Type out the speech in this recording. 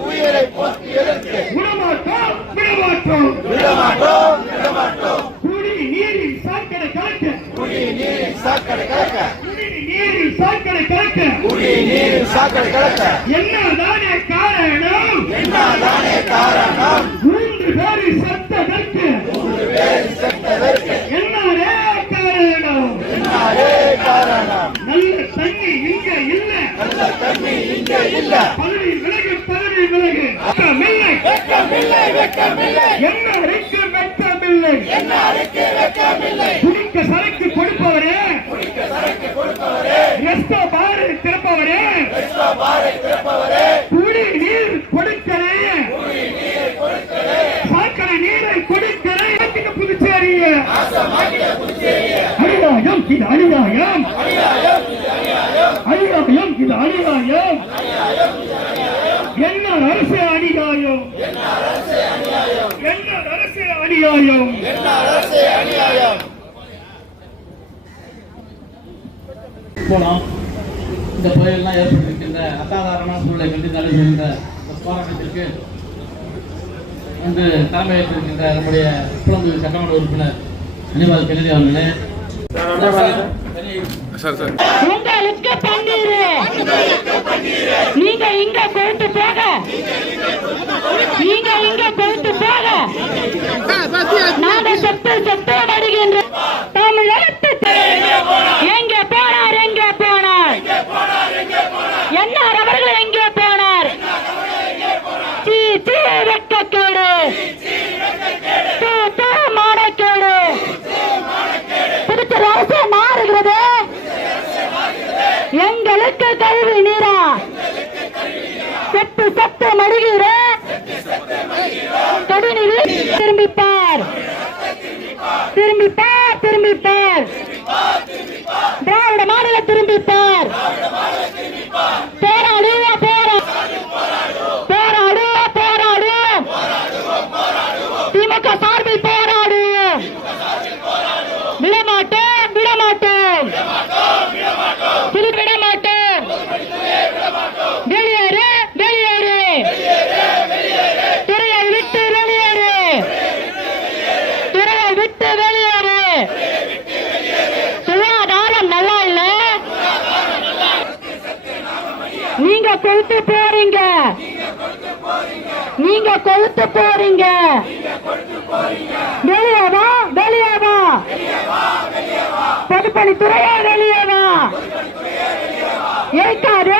உயிரை போற்றி எதற்கு விடமாட்டோம் குடிநீரில் சாக்கடை கலக்க என்னதானே காரணம் 3 பேரை செத்ததற்கு என்னரே காரணம் நல்ல தண்ணி இங்க இல்ல பதவி விலகு வெட்கமில்லை வெட்கமில்லை குடிக்க சரக்கு கொடுப்பவரே ரெஸ்டோ பார் திறப்பவரே குடிநீர் கொடுக்கறே சாக்கடை நீரை கொடுக்கறே புதுச்சேரி அநியாயம் இது அநியாயம் என்ன அரசு அநியாயம் போனோம். இந்த புயல்லாம் ஏற்பட்டிருக்கின்ற அசாதாரண சூழ்நிலை கண்டு நடைபெறுகின்ற போராட்டத்திற்கு வந்து தலைமையேற்றிருக்கின்ற நம்முடைய புலம்பு சட்டமன்ற உறுப்பினர் அனிவால் கென்னடி அவர்களே, உங்களுக்கு பன்னீர் நீங்க இங்க கொண்டு போக நாங்க செத்து வருகின்ற தமிழகத்து எங்கே போனார் என்னார் அவர்கள் எங்கே போனார் வெட்கக்கேடு மானக்கேடு புதுச்சேரி அரசு மாறுகிறது எங்களுக்கு கல்வி நீரா செத்து மடிகிற கடுநீர் திரும்பிப்பார் திராவிட மாநில திரும்பிப்பார் போராடு திமுக சார்பில் போராடு விடமாட்டோம் வெளியேறு துறையை விட்டு வெளியேறு சுகாதாரம் நல்லா இல்ல நீங்க கொழுத்து போறீங்க வெளியே வா பொதுப்பணித்துறையா வெளியே வா ஏற்காது